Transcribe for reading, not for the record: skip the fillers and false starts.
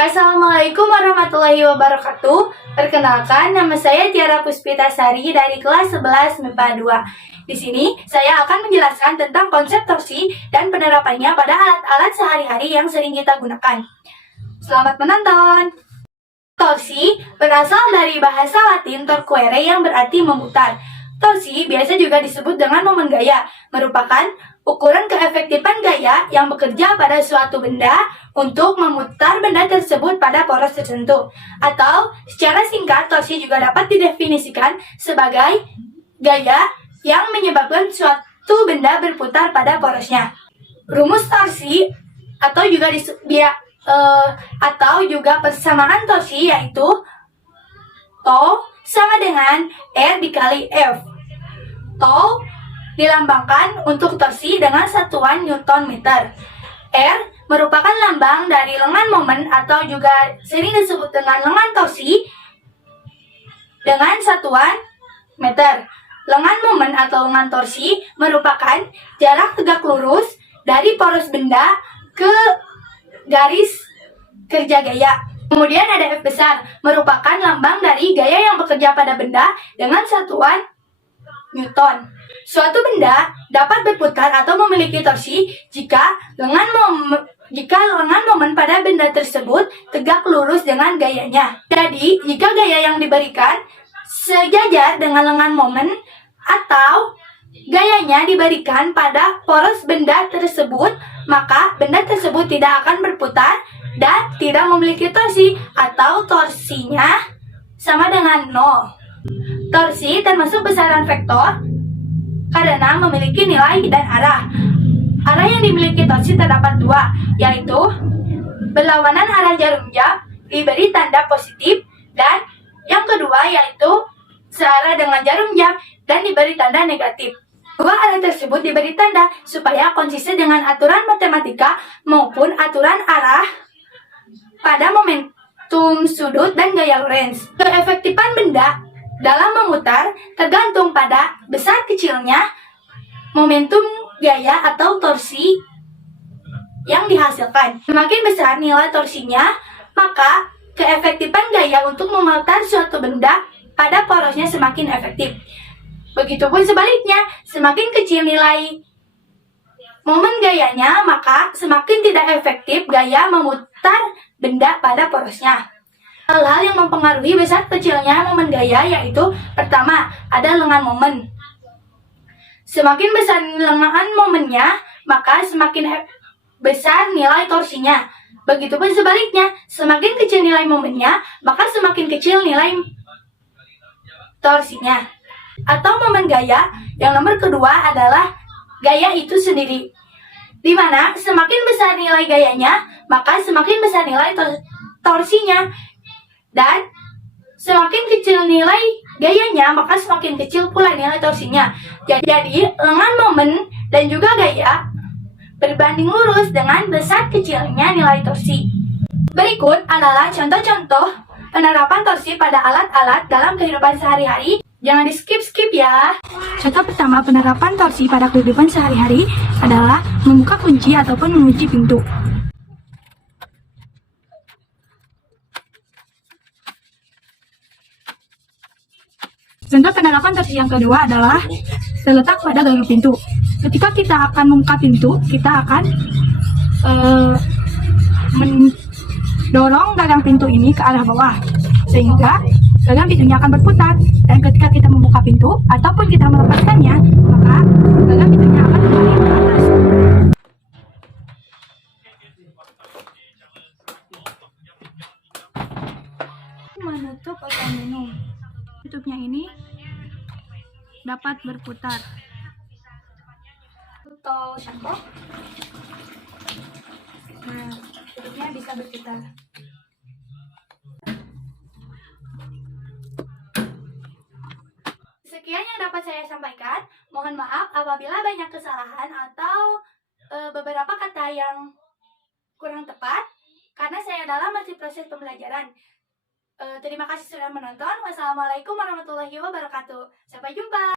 Assalamualaikum warahmatullahi wabarakatuh. Perkenalkan, nama saya Tiara Puspitasari dari kelas 11 MIPA 2. Di sini, saya akan menjelaskan tentang konsep torsi dan penerapannya pada alat-alat sehari-hari yang sering kita gunakan. Selamat menonton! Torsi berasal dari bahasa Latin torquere yang berarti memutar. Torsi biasa juga disebut dengan momen gaya, merupakan ukuran keefektifan gaya yang bekerja pada suatu benda untuk memutar benda tersebut pada poros tertentu. Atau secara singkat, torsi juga dapat didefinisikan sebagai gaya yang menyebabkan suatu benda berputar pada porosnya. Rumus torsi atau juga persamaan torsi yaitu tau sama dengan R dikali F. Tau dilambangkan untuk torsi dengan satuan Newton meter. R merupakan lambang dari lengan momen atau juga sering disebut dengan lengan torsi dengan satuan meter. Lengan momen atau lengan torsi merupakan jarak tegak lurus dari poros benda ke garis kerja gaya. Kemudian ada F besar, merupakan lambang dari gaya yang bekerja pada benda dengan satuan Newton. Suatu benda dapat berputar atau memiliki torsi jika lengan momen pada benda tersebut tegak lurus dengan gayanya. Jadi, jika gaya yang diberikan sejajar dengan lengan momen atau gayanya diberikan pada poros benda tersebut, maka benda tersebut tidak akan berputar dan tidak memiliki torsi atau torsinya sama dengan 0. Torsi termasuk besaran vektor karena memiliki nilai dan arah. Arah yang dimiliki torsi terdapat dua, yaitu berlawanan arah jarum jam diberi tanda positif, dan yang kedua yaitu searah dengan jarum jam dan diberi tanda negatif. Dua arah tersebut diberi tanda supaya konsisten dengan aturan matematika maupun aturan arah pada momentum sudut dan gaya Lorentz. Keefektifan benda dalam memutar tergantung pada besar kecilnya momentum gaya atau torsi yang dihasilkan. Semakin besar nilai torsinya, maka keefektifan gaya untuk memutar suatu benda pada porosnya semakin efektif. Begitupun sebaliknya, semakin kecil nilai momen gayanya, maka semakin tidak efektif gaya memutar benda pada porosnya. Hal-hal yang mempengaruhi besar kecilnya momen gaya yaitu pertama, ada lengan momen. Semakin besar lengan momennya, maka semakin besar nilai torsinya. Begitupun sebaliknya, semakin kecil nilai momennya, maka semakin kecil nilai torsinya. Atau momen gaya yang nomor kedua adalah gaya itu sendiri, di mana semakin besar nilai gayanya, maka semakin besar nilai torsinya. Dan semakin kecil nilai gayanya, maka semakin kecil pula nilai torsinya. Jadi lengan momen dan juga gaya berbanding lurus dengan besar kecilnya nilai torsi. Berikut adalah contoh-contoh penerapan torsi pada alat-alat dalam kehidupan sehari-hari. Jangan di skip-skip ya. Contoh pertama penerapan torsi pada kehidupan sehari-hari adalah membuka kunci ataupun mengunci pintu. Contoh penerapan torsi yang kedua adalah terletak pada gagang pintu. Ketika kita akan membuka pintu, kita akan mendorong gagang pintu ini ke arah bawah, sehingga gagang pintunya akan berputar. Dan ketika kita membuka pintu ataupun kita melepaskannya, maka gagang pintunya akan kembali ke atas. Menutup atau minum. Tutupnya ini dapat berputar. Atau shampoo. Nah, tutupnya bisa berputar. Sekian yang dapat saya sampaikan. Mohon maaf apabila banyak kesalahan atau beberapa kata yang kurang tepat, karena saya dalam masih proses pembelajaran. Terima kasih sudah menonton. Wassalamualaikum warahmatullahi wabarakatuh. Sampai jumpa.